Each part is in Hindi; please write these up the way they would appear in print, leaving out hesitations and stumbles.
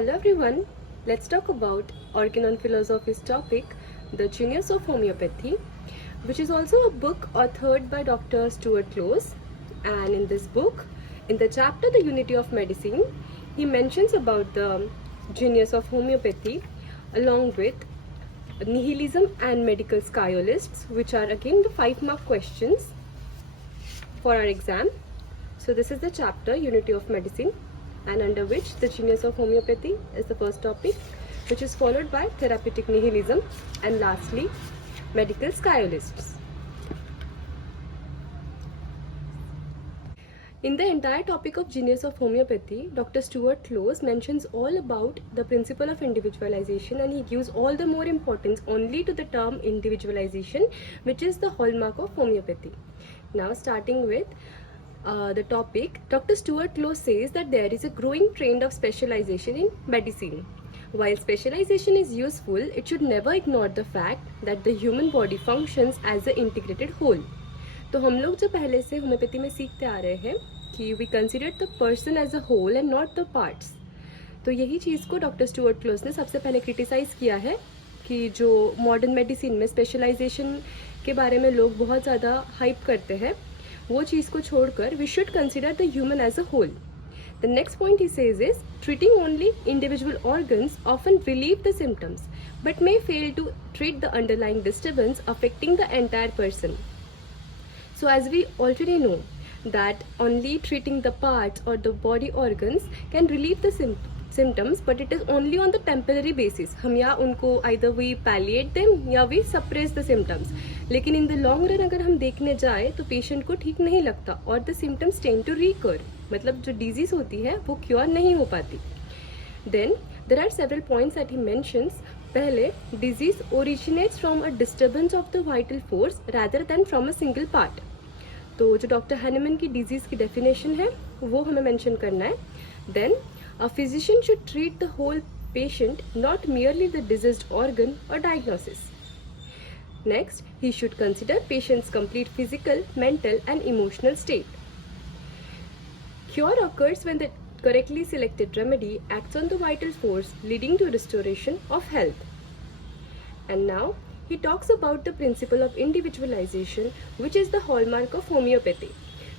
Hello everyone, let's talk about Organ on Philosophy's topic, The Genius of Homeopathy, which is also a book authored by Dr. Stuart Close. And in this book, in the chapter The Unity of Medicine, he mentions about the genius of homeopathy along with nihilism and medical sciolists, which are again the 5-mark questions for our exam. So this is the chapter Unity of Medicine, and under which the genius of homeopathy is the first topic, which is followed by therapeutic nihilism and lastly medical sciolists. In the entire topic of genius of homeopathy, Dr. Stuart Close mentions all about the principle of individualization, and he gives all the more importance only to the term individualization, which is the hallmark of homeopathy. Now starting with the topic, Dr. Stuart Close says that there is a growing trend of specialization in medicine. While specialization is useful, it should never ignore the fact that the human body functions as an integrated whole. तो हम लोग जो पहले से होम्योपैथी में सीखते आ रहे हैं कि we consider the person as a whole and not the parts, तो यही चीज़ को डॉक्टर स्टुअर्ट क्लोज ने सबसे पहले क्रिटिसाइज़ किया है कि जो मॉडर्न मेडिसिन में स्पेशलाइजेशन के बारे में लोग बहुत ज़्यादा हाइप करते हैं, वो चीज़ को छोड़कर we should consider the human as a whole. The next point he says is treating only individual organs often relieve the symptoms but may fail to treat the underlying disturbance affecting the entire person. So as we already know that only treating the parts or the body organs can relieve the symptoms, but it is only on the temporary basis. हम या उनको either we palliate them या we suppress the symptoms. लेकिन in the long run अगर हम देखने जाए तो पेशेंट को ठीक नहीं लगता और the symptoms tend to recur. मतलब जो डिजीज होती है वो क्योर नहीं हो पाती. Then there are several points that he mentions. पहले, disease originates from a disturbance of the vital force rather than from a single part. तो जो डॉक्टर हैनेमन की डिजीज़ की डेफिनेशन है वो हमें मेंशन करना है. Then a physician should treat the whole patient, not merely the diseased organ और diagnosis. Next, he should consider patients complete physical, mental and emotional state. Cure occurs when the correctly selected remedy acts on the vital force, leading to restoration of health. And now he talks about the principle of individualization, which is the hallmark of homeopathy.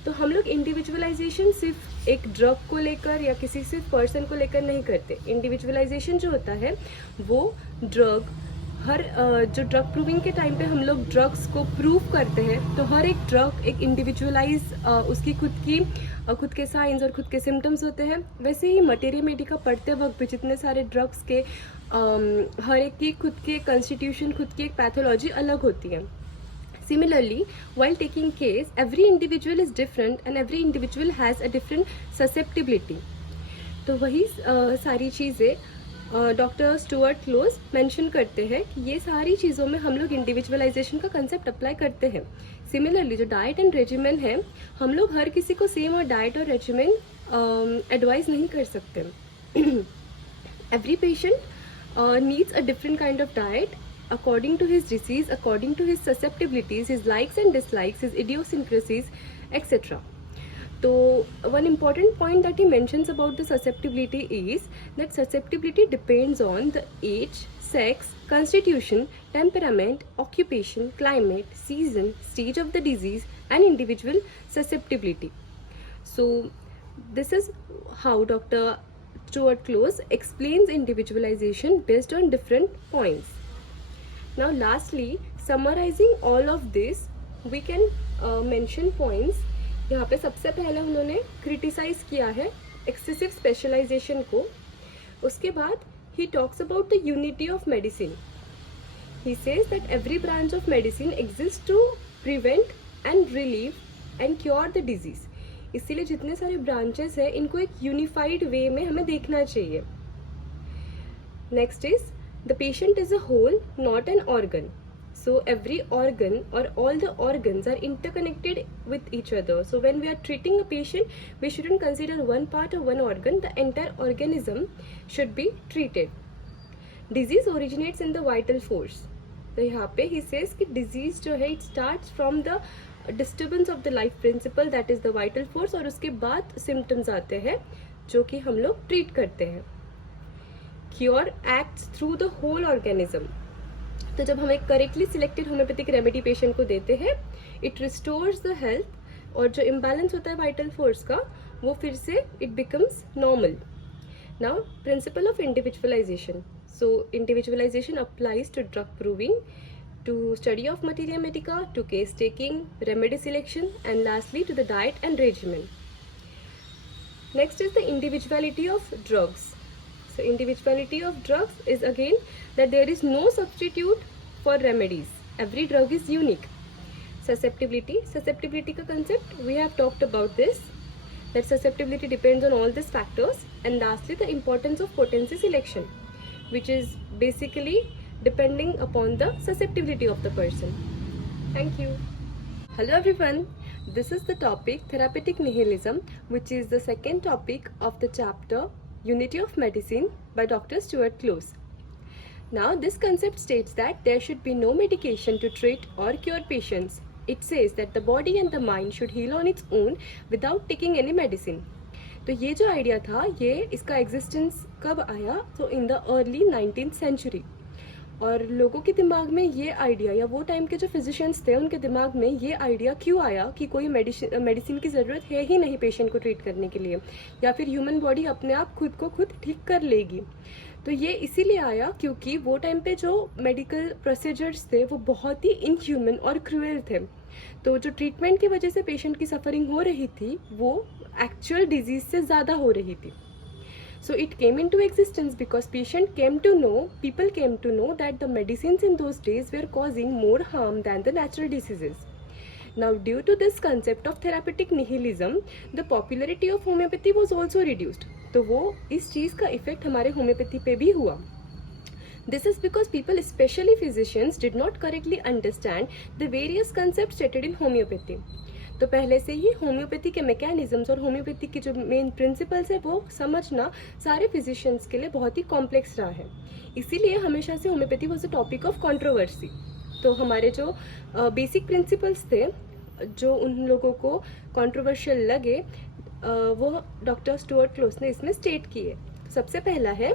तो हम लोग इंडिविजुअलाइजेशन सिर्फ एक ड्रग को लेकर या किसी सिर्फ पर्सन को लेकर नहीं करते. इंडिविजुअलाइजेशन जो होता है वो ड्रग हर जो ड्रग प्रूविंग के टाइम पे हम लोग ड्रग्स को प्रूव करते हैं, तो हर एक ड्रग एक इंडिविजुअलाइज उसकी खुद के साइंस और खुद के सिम्टम्स होते हैं. वैसे ही मटेरिया मेडिका पढ़ते वक्त भी जितने सारे ड्रग्स के हर एक की खुद के कंस्टिट्यूशन, खुद की एक पैथोलॉजी अलग होती है. Similarly, while taking case, every individual is different and every individual has a different susceptibility. तो वही सारी चीज़ें डॉक्टर स्टुअर्ट क्लोज मेंशन करते हैं कि ये सारी चीज़ों में हम लोग इंडिविजुअलाइजेशन का कंसेप्ट अप्लाई करते हैं. सिमिलरली जो डाइट एंड रेजिमेंट है, हम लोग हर किसी को सेम और डाइट और रेजिमेंट एडवाइस नहीं कर सकते. Every patient needs a different kind of diet according to his disease, according to his susceptibilities, his likes and dislikes, his idiosyncrasies, etc. So one important point that he mentions about the susceptibility is that susceptibility depends on the age, sex, constitution, temperament, occupation, climate, season, stage of the disease and individual susceptibility. So this is how Dr. Stuart Close explains individualization based on different points. Now lastly, summarizing all of this, we can mention points. यहाँ पे सबसे पहले उन्होंने क्रिटिसाइज किया है एक्सेसिव स्पेशलाइजेशन को. उसके बाद he talks about the unity of medicine. He says that every branch of medicine exist to prevent and relieve and cure the disease. इसीलिए जितने सारे ब्रांचेस हैं इनको एक यूनिफाइड वे में हमें देखना चाहिए. Next is the patient is a whole, not an organ. So every organ or all the organs are interconnected with each other. So when we are treating a patient, we shouldn't consider one part or one organ. The entire organism should be treated. Disease originates in the vital force. तो यहाँ पे he says कि disease जो है it starts from the disturbance of the life principle, that is the vital force, और उसके बाद symptoms आते हैं जो कि हम लोग treat करते हैं. cure acts through the whole organism. तो जब हम एक correctly selected homeopathic remedy patient को देते हैं, इट रिस्टोर्स द हेल्थ, और जो इम्बैलेंस होता है वाइटल फोर्स का वो फिर से it becomes normal. Now principle of individualisation. So individualisation applies to drug proving, to study of materia medica, to case taking, remedy selection, and lastly to the diet and regimen. Next is the individuality of drugs. So individuality of drugs is again that there is no substitute for remedies. Every drug is unique. Susceptibility ka concept, we have talked about this, that susceptibility depends on all these factors. And lastly the importance of potency selection, which is basically depending upon the susceptibility of the person. Thank you. Hello everyone. This is the topic therapeutic nihilism, which is the second topic of the chapter Unity of Medicine by Dr. Stuart Close. Now this concept states that there should be no medication to treat or cure patients. It says that the body and the mind should heal on its own without taking any medicine. तो ये जो आइडिया था, ये इसका एग्जिस्टेंस कब आया? तो in the early 19th century. और लोगों के दिमाग में ये आइडिया, या वो टाइम के जो फिजिशियंस थे उनके दिमाग में ये आइडिया क्यों आया कि कोई मेडिसिन की ज़रूरत है ही नहीं पेशेंट को ट्रीट करने के लिए, या फिर ह्यूमन बॉडी अपने आप खुद को खुद ठीक कर लेगी. तो ये इसीलिए आया क्योंकि वो टाइम पे जो मेडिकल प्रोसीजर्स थे वो बहुत ही इनह्यूमन और क्रूएल थे. तो जो ट्रीटमेंट की वजह से पेशेंट की सफरिंग हो रही थी वो एक्चुअल डिजीज से ज़्यादा हो रही थी. So it came into existence because people came to know that the medicines in those days were causing more harm than the natural diseases. Now due to this concept of therapeutic nihilism, the popularity of homeopathy was also reduced. तो वो इस चीज़ का इफेक्ट हमारे होम्योपैथी पे भी हुआ. This is because people, especially physicians, did not correctly understand the various concepts stated in homeopathy. तो पहले से ही होम्योपैथी के मैकेनिज्म्स और होम्योपैथी के जो मेन प्रिंसिपल्स है वो समझना सारे फिजिशियंस के लिए बहुत ही कॉम्प्लेक्स रहा है. इसीलिए हमेशा से homeopathy was a topic of controversy. तो हमारे जो बेसिक प्रिंसिपल्स थे जो उन लोगों को कंट्रोवर्शियल लगे वो डॉक्टर स्टुअर्ट क्लोज ने इसमें स्टेट किए. सबसे पहला है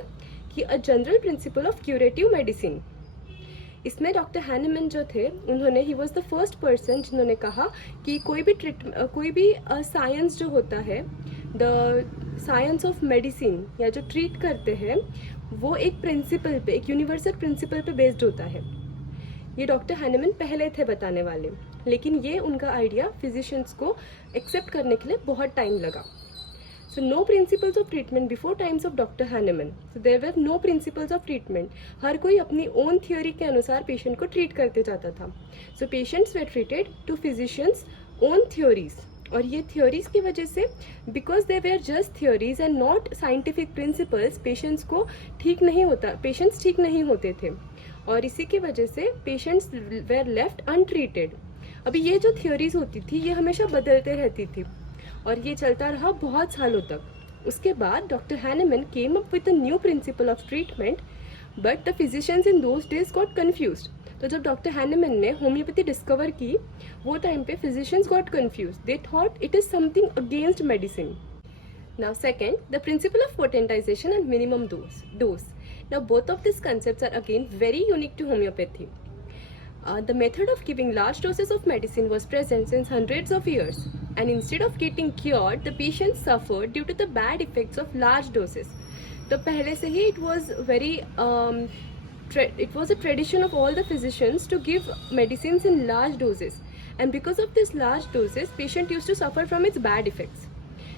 कि a general principle of curative medicine. इसमें डॉक्टर हैनेमन जो थे उन्होंने, he was the first person जिन्होंने कहा कि कोई भी साइंस जो होता है, द साइंस ऑफ मेडिसिन या जो ट्रीट करते हैं वो एक प्रिंसिपल पे, एक यूनिवर्सल प्रिंसिपल पे बेस्ड होता है. ये डॉक्टर हैनेमन पहले थे बताने वाले, लेकिन ये उनका आइडिया फिजिशियंस को एक्सेप्ट करने के लिए बहुत टाइम लगा. So no principles of treatment before times of Dr. Hahnemann. So there were no principles of treatment. हर कोई अपनी own theory के अनुसार patient को treat करते जाता था. So patients were treated to physicians' own theories. और ये theories की वजह से, because they were just theories and not scientific principles, patients ठीक नहीं होते थे. और इसी की वजह से patients were left untreated. अभी ये जो theories होती थी ये हमेशा बदलते रहती थी और ये चलता रहा बहुत सालों तक. उसके बाद doctor Hahnemann came up with a new principle of treatment, but the physicians in those days got confused. तो जब डॉक्टर हैनेमन ने होम्योपैथी डिस्कवर की वो टाइम पे physicians got confused. They thought it is something against medicine. Now second, the principle of potentisation and minimum dose. Now both of this concepts are again very unique to homoeopathy. The method of giving large doses of medicine was present since hundreds of years, and instead of getting cured, the patients suffered due to the bad effects of large doses. तो पहले से ही it was a tradition of all the physicians to give medicines in large doses, and because of these large doses, patient used to suffer from its bad effects.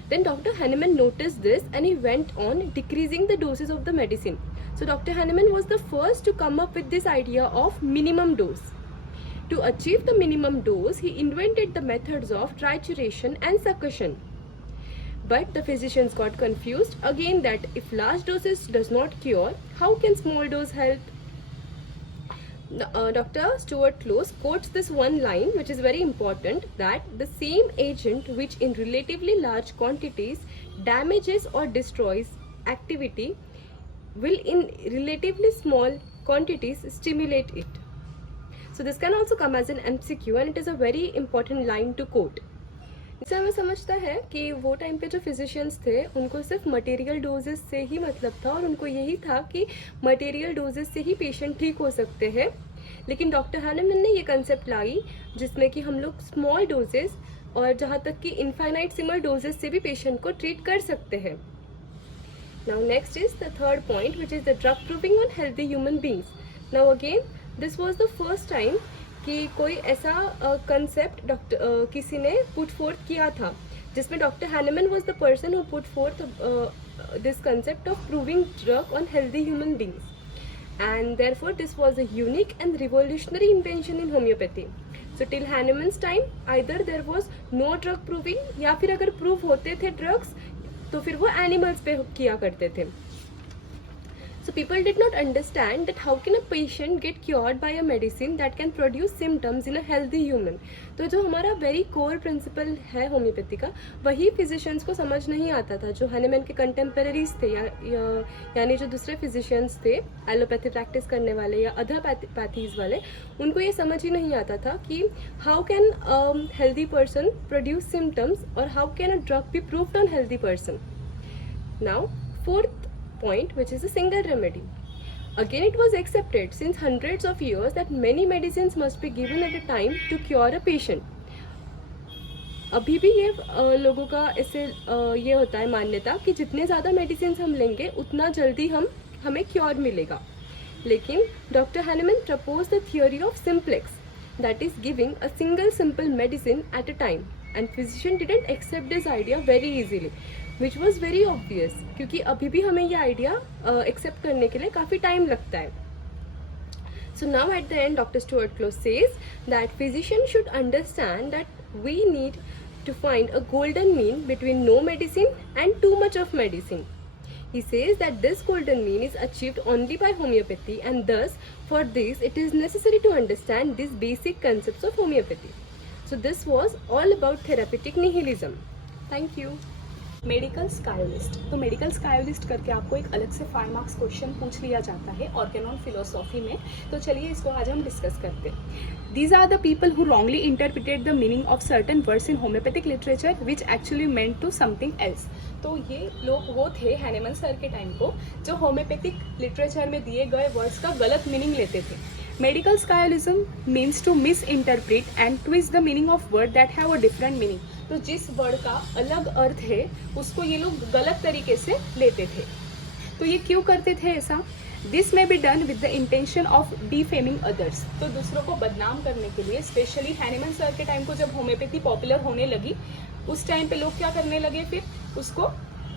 Then Dr. Hahnemann noticed this and he went on decreasing the doses of the medicine. So Dr. Hahnemann was the first to come up with this idea of minimum dose. To achieve the minimum dose, he invented the methods of trituration and succussion. But the physicians got confused again that if large doses does not cure, how can small dose help? Dr. Stuart Close quotes this one line which is very important, that the same agent which in relatively large quantities damages or destroys activity will in relatively small quantities stimulate it. So this can also come as an MCQ and it is a very important line to quote. इससे हमें समझता है कि वो टाइम पे जो फिजिशियंस थे उनको सिर्फ मटेरियल डोजेस से ही मतलब था और उनको यही था कि मटेरियल डोजेस से ही पेशेंट ठीक हो सकते हैं। लेकिन डॉक्टर हैनेमन ने ये कंसेप्ट लाई जिसमें कि हम लोग स्मॉल डोजेस और जहाँ तक कि इनफाइनाइटसिमल डोजेस से भी पेशेंट को ट्रीट कर सकते हैं। Now next is the third point which is the drug proving on healthy human beings. Now again this was the first time कि कोई ऐसा कंसेप्ट किसी ने पुट फोर्थ किया था जिसमें doctor Hahnemann was the person who put fourth this concept of proving drug on healthy human beings, and therefore this was a unique and revolutionary invention in homeopathy. So till Hahnemann's time either there was no drug proving या फिर अगर प्रूव होते थे ड्रग्स तो फिर वो एनिमल्स पे किया करते थे. So people did not understand that how can a patient get cured by a medicine that can produce symptoms in a healthy human. तो जो हमारा वेरी कोर प्रिंसिपल है होम्योपैथी का वही फिजिशियंस को समझ नहीं आता था. जो हैनेमन के कंटेम्पररीज थे यानी जो दूसरे फिजिशियंस थे एलोपैथी प्रैक्टिस करने वाले या अदर पैथीज वाले, उनको ये समझ ही नहीं आता था कि how can healthy person produce symptoms और how can a drug be proved on healthy person. Now fourth point, which is a single remedy. Again it was accepted since hundreds of years that many medicines must be given at a time to cure a patient. अभी भी ये लोगों का ऐसे ये होता है मान्यता कि जितने ज़्यादा मेडिसिन हम लेंगे उतना जल्दी हमें क्योर मिलेगा. लेकिन doctor Hahnemann propose the theory of simplex, that is giving a single simple medicine at a time, and physician didn't accept this idea very easily which was very obvious, क्योंकि अभी भी हमें ये आइडिया एक्सेप्ट करने के लिए काफ़ी टाइम लगता है. So now at the end Dr. Stuart Close says that physician should understand that we need to find a golden mean between no medicine and too much of medicine. He says that this golden mean is achieved only by homeopathy, and thus for this it is necessary to understand these basic concepts of homeopathy. So this was all about therapeutic nihilism. Thank you. Medical scholiast. तो मेडिकल स्कायोलिस्ट करके आपको एक अलग से 5 मार्क्स क्वेश्चन पूछ लिया जाता है ऑर्गेनॉन फिलोसॉफी में. तो चलिए इसको आज हम डिस्कस करते हैं. These are the people who wrongly interpreted the meaning of certain words in homoeopathic literature which actually meant to something else. तो ये लोग वो थे हैनेमन सर के टाइम को जो होम्योपैथिक लिटरेचर में दिए गए वर्ड्स का गलत मीनिंग लेते थे. Medical scholasticism means to misinterpret and twist the meaning of word that have a different meaning. तो जिस वर्ड का अलग अर्थ है उसको ये लोग गलत तरीके से लेते थे. तो ये क्यों करते थे ऐसा? This may be done with the intention of defaming others. तो दूसरों को बदनाम करने के लिए, स्पेशली हैनेमन सर के टाइम को जब होम्योपैथी पॉपुलर होने लगी उस टाइम पे लोग क्या करने लगे, फिर उसको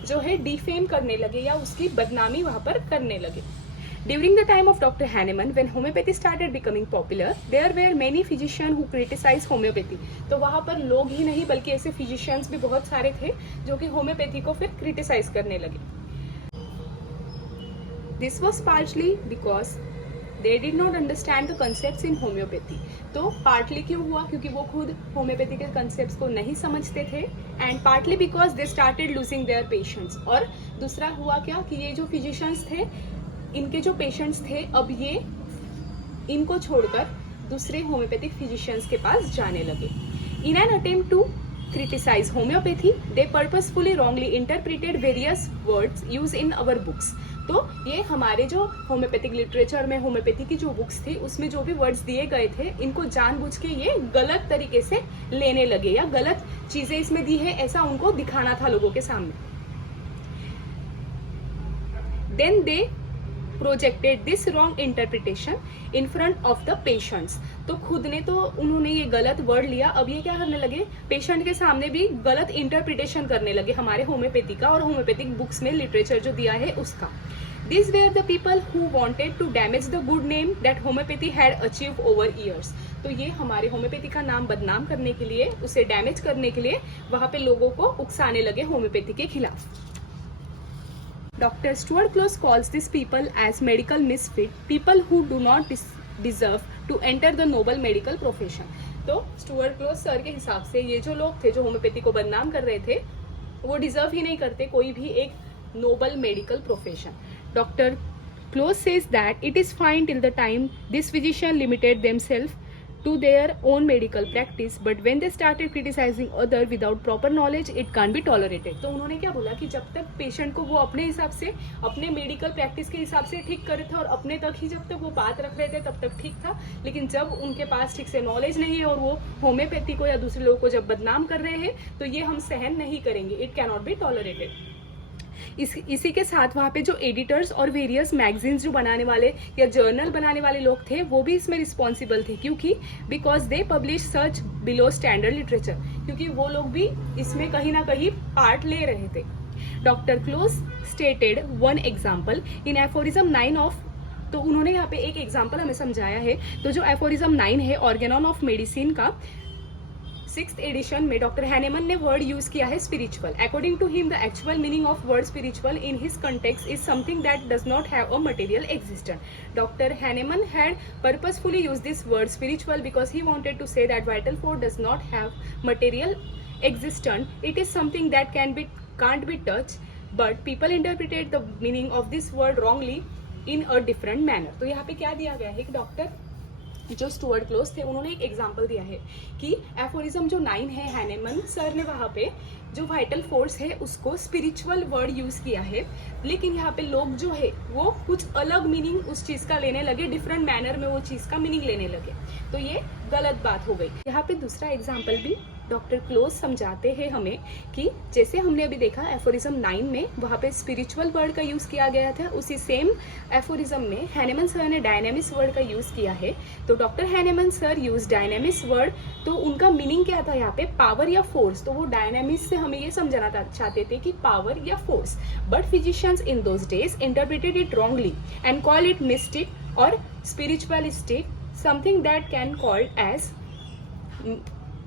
जो है डिफेम करने लगे या उसकी बदनामी वहाँ पर करने लगे. During the time of Dr. Hahnemann, when homeopathy started becoming popular, there were many physicians who criticized homeopathy. तो वहाँ पर लोग ही नहीं बल्कि ऐसे physicians भी बहुत सारे थे जो कि होम्योपैथी को फिर क्रिटिसाइज करने लगे. This was partially because they did not understand the concepts in homeopathy. तो partly क्यों हुआ? क्योंकि वो खुद होम्योपैथी के concepts को नहीं समझते थे, and partly because they started losing their patients. और दूसरा हुआ क्या कि ये जो physicians थे इनके जो पेशेंट्स थे अब ये इनको छोड़कर दूसरे होम्योपैथिक फिजिशियंस के पास जाने लगे. In an attempt to criticise homoeopathy they purposefully wrongly interpreted various words use in our books. तो ये हमारे जो होम्योपैथिक लिटरेचर में होम्योपैथी की जो बुक्स थी उसमें जो भी वर्ड्स दिए गए थे इनको जानबूझ के ये गलत तरीके से लेने लगे या गलत चीज़ें इसमें दी है ऐसा उनको दिखाना था लोगों के सामने. Then they projected this wrong interpretation in front of the patients. तो खुद ने तो उन्होंने ये गलत वर्ड लिया, अब ये क्या करने लगे, पेशेंट के सामने भी गलत इंटरप्रिटेशन करने लगे हमारे होम्योपैथी का और होम्योपैथिक बुक्स में लिटरेचर जो दिया है उसका. These were the people who wanted to damage the good name that homeopathy had achieved over years. तो ये हमारे होम्योपैथी का नाम बदनाम करने के लिए, उसे डैमेज करने के लिए वहाँ पे लोगों को उकसाने लगे होम्योपैथी के खिलाफ. Dr. Stuart Close calls these people as medical misfit, people who do not deserve to enter the noble medical profession. तो स्टुअर्ट क्लोज सर के हिसाब से ये जो लोग थे जो होम्योपैथी को बदनाम कर रहे थे वो डिजर्व ही नहीं करते कोई भी एक noble medical profession. Dr. Close says that it is fine till the time this physician limited themselves to their own medical practice, but when they started criticizing other without proper knowledge, it can't be tolerated. तो उन्होंने क्या बोला कि जब तक पेशेंट को वो अपने हिसाब से, अपने मेडिकल प्रैक्टिस के हिसाब से ठीक कर रहे थे और अपने तक ही जब तक वो बात रख रहे थे तब तक ठीक था, लेकिन जब उनके पास ठीक से नॉलेज नहीं है और वो होम्योपैथी को या दूसरे लोगों को जब बदनाम कर रहे हैं तो ये हम सहन नहीं करेंगे. It can not be tolerated. इसी के साथ वहाँ पे जो एडिटर्स और वेरियस मैगजीन्स जो बनाने वाले या जर्नल बनाने वाले लोग थे वो भी इसमें रिस्पॉन्सिबल थे, क्योंकि because they publish such below standard literature, क्योंकि वो लोग भी इसमें कहीं ना कहीं पार्ट ले रहे थे. Doctor close stated one example in aphorism 9 of, तो उन्होंने यहाँ पे एक एग्जाम्पल हमें समझाया है. तो जो एफोरिज्म 9 है ऑर्गेनॉन ऑफ मेडिसिन का 6th एडिशन में डॉक्टर हैनेमन ने वर्ड यूज किया है spiritual. According to him the actual meaning of word spiritual in his context is something that does not have a material existence. Doctor Hahnemann had purposefully used this word spiritual because he wanted to say that vital force does not have material existence. It is something that can't be touched, but people interpreted the meaning of this word wrongly in a different manner. तो यहाँ पे क्या दिया गया है कि डॉक्टर जो स्टुअर्ट क्लोज थे उन्होंने एक एग्जाम्पल दिया है कि एफोरिज्म जो 9 है, हैनेमन सर ने वहाँ पे जो वाइटल फोर्स है उसको स्पिरिचुअल वर्ड यूज किया है, लेकिन यहाँ पे लोग जो है वो कुछ अलग मीनिंग उस चीज का लेने लगे, डिफरेंट मैनर में वो चीज का मीनिंग लेने लगे, तो ये गलत बात हो गई. यहाँ पे दूसरा एग्जाम्पल भी डॉक्टर क्लोज समझाते हैं हमें कि जैसे हमने अभी देखा एफोरिज्म 9 में वहाँ पे स्पिरिचुअल वर्ड का यूज किया गया था, उसी सेम एफोरिज्म में हैनेमन सर ने डायनेमिक्स वर्ड का यूज किया है. तो doctor Hahnemann sir use dynamics word, तो उनका मीनिंग क्या था यहाँ पे, पावर या फोर्स. तो वो डायनेमिक्स से हमें ये समझाना चाहते थे कि पावर या force, but physicians in those days interpreted it wrongly and call it mystic और spiritualistic, something that can called as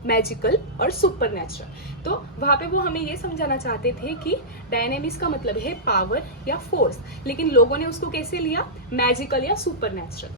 magical और सुपर नेचुरल. तो वहाँ पे वो हमें ये समझाना चाहते थे कि डायनेमिक्स का मतलब है पावर या फोर्स, लेकिन लोगों ने उसको कैसे लिया, मैजिकल या सुपर नेचुरल.